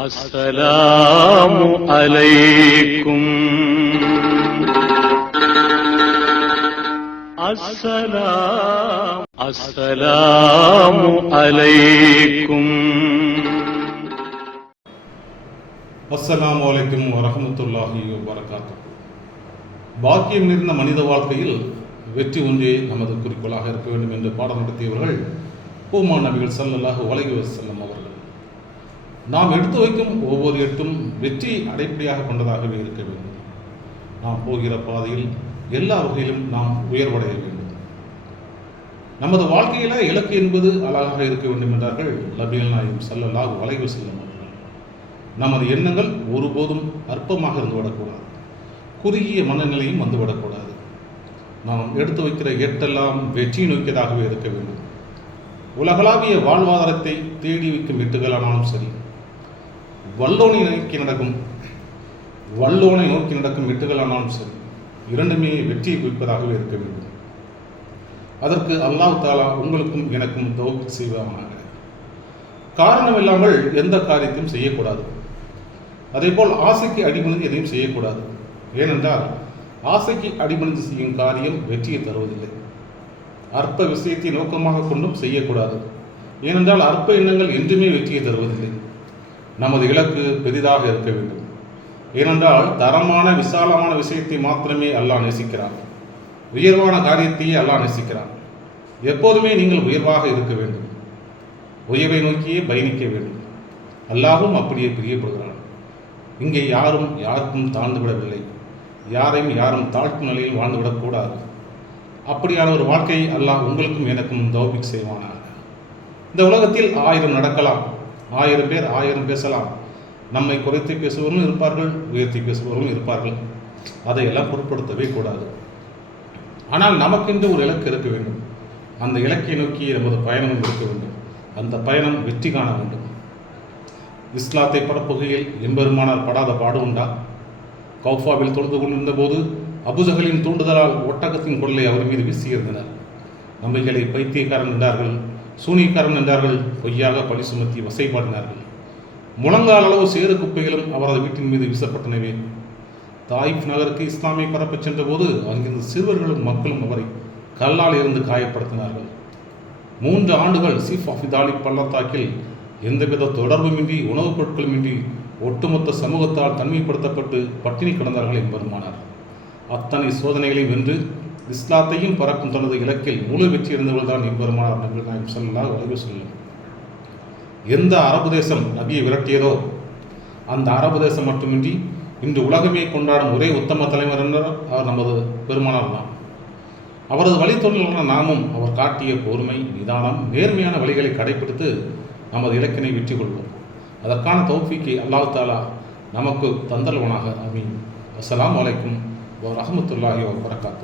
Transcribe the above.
அஸ்ஸலாமு அலைக்கும். அஸ்ஸலாமு அலைக்கும். அஸ்ஸலாமு அலைக்கும் வரஹ்மத்துல்லாஹி வபரகாத்துஹு. பாக்கியம் நிறைந்த மனித வாழ்க்கையில் வெற்றி ஒன்றே நமது குறிக்கோளாக இருக்க வேண்டும் என்று பாடம் நடத்தியவர்கள் பூமான் நபிகள் ஸல்லல்லாஹு அலைஹி வஸல்லம் அவர்கள். நாம் எடுத்து வைக்கும் ஒவ்வொரு எட்டும் வெற்றி அடைப்படையாக கொண்டதாகவே இருக்க வேண்டும். நாம் போகிற பாதையில் எல்லா வகையிலும் நாம் உயர்வடைய வேண்டும். நமது வாழ்க்கையில இலக்கு என்பது அழகாக இருக்க வேண்டும் என்றார்கள் நபிகள் நாயகம் ஸல்லல்லாஹு அலைஹி வஸல்லம் அவர்கள். நமது எண்ணங்கள் ஒருபோதும் அற்பமாக இருந்துவிடக்கூடாது, குறுகிய மனநிலையும் வந்துவிடக்கூடாது. நாம் எடுத்து வைக்கிற எட்டெல்லாம் வெற்றி நோக்கியதாகவே இருக்க வேண்டும். உலகளாவிய வாழ்வாதாரத்தை தேடி வைக்கும் எட்டுகளானாலும் சரி, வல்லோனை நோக்கி நடக்கும் எட்டுகளானாலும் சரி, இரண்டுமே வெற்றியை குறிப்பதாகவே இருக்க வேண்டும். அதற்கு அல்லாஹ் தஆலா உங்களுக்கும் எனக்கும் தௌஃபீக் செய்வானாக. காரணம் இல்லாமல் எந்த காரியத்தையும் செய்யக்கூடாது. அதேபோல் ஆசைக்கு அடிபணிந்து எதையும் செய்யக்கூடாது. ஏனென்றால் ஆசைக்கு அடிபணிந்து செய்யும் காரியம் வெற்றியை தருவதில்லை. அற்ப விஷயத்தை நோக்கமாக கொண்டும் செய்யக்கூடாது. ஏனென்றால் அற்ப எண்ணங்கள் என்றுமே வெற்றியை தருவதில்லை. நமது இலக்கு பெரிதாக இருக்க வேண்டும். ஏனென்றால் தரமான விசாலமான விஷயத்தை மாத்திரமே அல்லாஹ் நேசிக்கிறான். உயர்வான காரியத்தையே அல்லாஹ் நேசிக்கிறான். எப்போதுமே நீங்கள் உயர்வாக இருக்க வேண்டும். உயர்வை நோக்கியே பயணிக்க வேண்டும். அல்லாஹும் அப்படியே பிரியப்படுகிறான். இங்கே யாரும் யாருக்கும் தாழ்ந்து விடவில்லை. யாரையும் யாரும் தாழ்த்தும் நிலையில் வாழ்ந்துவிடக்கூடாது. அப்படியான ஒரு வாழ்க்கையை அல்லாஹ் உங்களுக்கும் எனக்கும் தௌஃபீக் செய்வானாக. இந்த உலகத்தில் 1000 நடக்கலாம், 1000 பேர் 1000 பேசலாம். நம்மை குறைத்து பேசுபவர்களும் இருப்பார்கள், உயர்த்தி பேசுபவர்களும் இருப்பார்கள். அதையெல்லாம் பொருட்படுத்தவே கூடாது. ஆனால் நமக்கென்று ஒரு இலக்கு இருக்க வேண்டும். அந்த இலக்கை நோக்கி நமது பயணமும் இருக்க வேண்டும். அந்த பயணம் வெற்றி காண வேண்டும். இஸ்லாத்தை பரப்புகையில் எம்பெருமானார் படாத பாடு உண்டா? கௌஃபாவில் தொழுது கொண்டிருந்த போது அபுஜஹலின் தூண்டுதலால் ஒட்டகத்தின் கொள்ளை அவர் மீது வீசியிருந்தனர். நம்பிகளை பைத்தியக்காரன் என்றார்கள், சூனியக்காரன் என்றார்கள், பொய்யாக பழி சுமத்தி வசைப்பாடினார்கள். முழங்கால் அளவு சேறு குப்பைகளும் அவரது வீட்டின் மீது வீசப்பட்டனவே. தாயிஃப் நகருக்கு இஸ்லாமை பரப்பச் சென்ற போது அங்கிருந்த சிறுவர்களும் மக்களும் அவரை கல்லால் இருந்து காயப்படுத்தினார்கள். 3 ஆண்டுகள் சீஃப் ஆஃப் தாலிப் பள்ளத்தாக்கில் எந்தவித தொடர்புமின்றி உணவுப் பொருட்களுமின்றி ஒட்டுமொத்த சமூகத்தால் தனிமைப்படுத்தப்பட்டு பட்டினி கிடந்தார்கள் என்பருமானார். அத்தனை சோதனைகளையும் வென்று இஸ்லாத்தையும் பறக்கும் தனது இலக்கில் முழு வெற்றி இருந்தவர்கள் தான் என்பருமானார் நபிகள் நாயகம் ஸல்லல்லாஹு அலைஹி வஸல்லம். எந்த அரபு தேசம் நபியை விரட்டியதோ அந்த அரபு தேசம் மட்டுமின்றி இன்று உலகமே கொண்டாடும் ஒரே உத்தம தலைவர் என்றார் அவர் நமது பெருமானார் தான். அவரது வழித்தோன்றலான நாமும் அவர் காட்டிய பொறுமை, நிதானம், நேர்மையான வழிகளை கடைபிடித்து நமது இலக்கினை வெற்றி கொள்வோம். அதற்கான தௌஃபீக்கை அல்லாஹ் தஆலா நமக்கு தந்தல்வனாக. ஆமீன். அஸ்ஸலாமு அலைக்கும் வரஹ்மத்துல்லாஹி வபரகாத்துஹு.